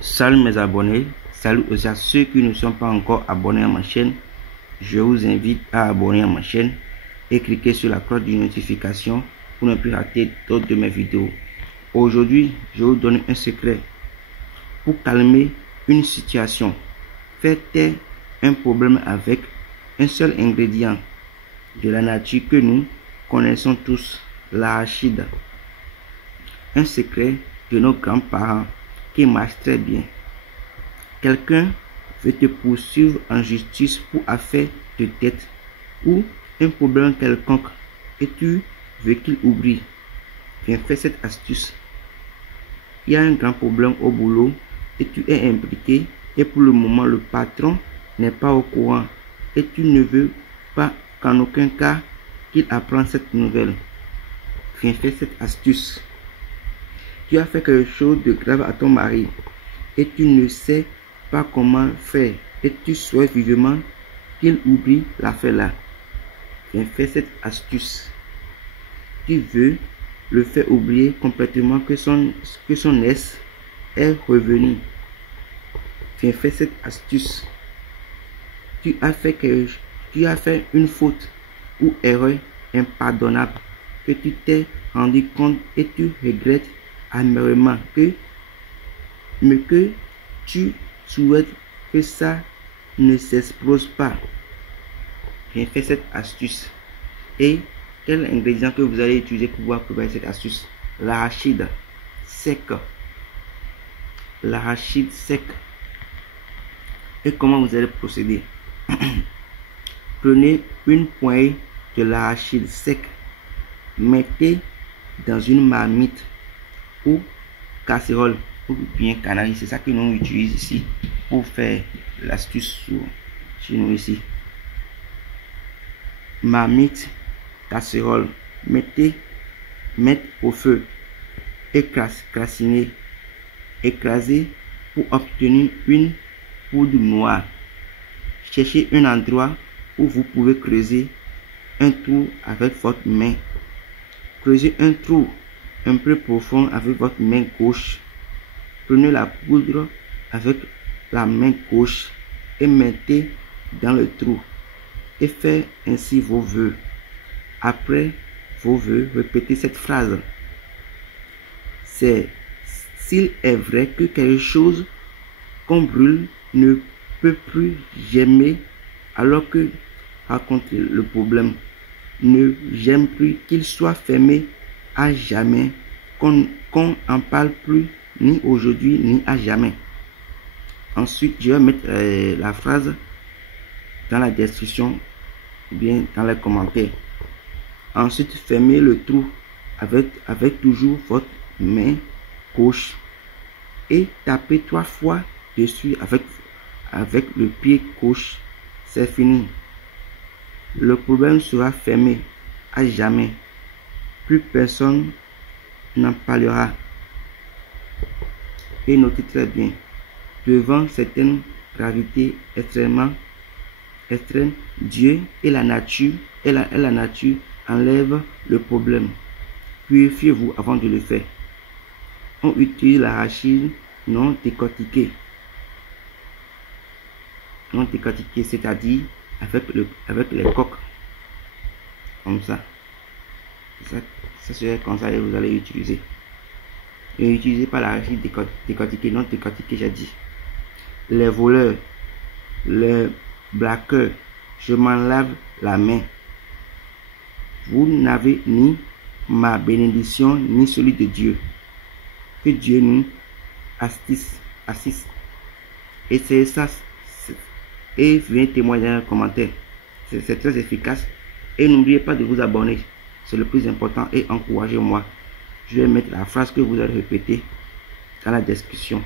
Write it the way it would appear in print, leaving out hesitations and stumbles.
Salut mes abonnés, salut aussi à ceux qui ne sont pas encore abonnés à ma chaîne. Je vous invite à abonner à ma chaîne et cliquer sur la cloche de notification pour ne plus rater d'autres de mes vidéos. Aujourd'hui, je vais vous donner un secret pour calmer une situation. Faites taire un problème avec un seul ingrédient de la nature que nous connaissons tous, l'arachide. Un secret de nos grands-parents qui marche très bien. Quelqu'un veut te poursuivre en justice pour affaire de dette ou un problème quelconque et tu veux qu'il oublie. Viens faire cette astuce. Il y a un grand problème au boulot et tu es impliqué et pour le moment le patron n'est pas au courant et tu ne veux pas qu'en aucun cas qu'il apprenne cette nouvelle. Viens faire cette astuce. Tu as fait quelque chose de grave à ton mari et tu ne sais pas comment faire et tu souhaites vivement qu'il oublie l'affaire là. Viens faire cette astuce. Tu veux le faire oublier complètement que son ex est revenu. Viens faire cette astuce. Tu as fait une faute ou erreur impardonnable que tu t'es rendu compte et tu regrettes amèrement mais que tu souhaites que ça ne s'explose pas. Viens faire cette astuce. Et quel ingrédient que vous allez utiliser pour pouvoir préparer cette astuce? L'arachide sec. L'arachide sec. Et comment vous allez procéder? Prenez une poignée de l'arachide sec, mettez dans une marmite ou casserole ou bien canari. C'est ça que nous utilisons ici pour faire l'astuce chez nous ici. Marmite, casserole, mettez au feu, écrasez pour obtenir une poudre noire. Cherchez un endroit où vous pouvez creuser un trou avec votre main. Creusez un trou un peu profond avec votre main gauche. Prenez la poudre avec la main gauche et mettez dans le trou et faites ainsi vos vœux. Après vos vœux, répétez cette phrase. S'il est vrai que quelque chose qu'on brûle ne peut plus jamais, alors que racontez le problème. Ne j'aime plus qu'il soit fermé à jamais, qu'on en parle plus ni aujourd'hui ni à jamais. Ensuite, je vais mettre la phrase dans la description ou bien dans les commentaires. Ensuite, fermez le trou avec toujours votre main gauche et tapez 3 fois dessus avec le pied gauche. C'est fini. Le problème sera fermé à jamais. Plus personne n'en parlera. Et notez très bien, devant certaines gravités extrême, Dieu et la nature enlèvent le problème. Purifiez-vous avant de le faire. On utilise l'arachide non décortiqué. Non décortiqué, c'est-à-dire avec les coques. Comme ça. Ça serait comme ça et vous allez utiliser. Et utilisez pas l'arachide décortiqué, non décortiqué, j'ai dit. Les voleurs, les braqueurs, je m'en lave la main. Vous n'avez ni ma bénédiction ni celui de Dieu. Que Dieu nous assiste. Essayez ça et venez témoigner dans les commentaires. C'est très efficace. Et n'oubliez pas de vous abonner. C'est le plus important et encouragez-moi. Je vais mettre la phrase que vous allez répéter dans la description.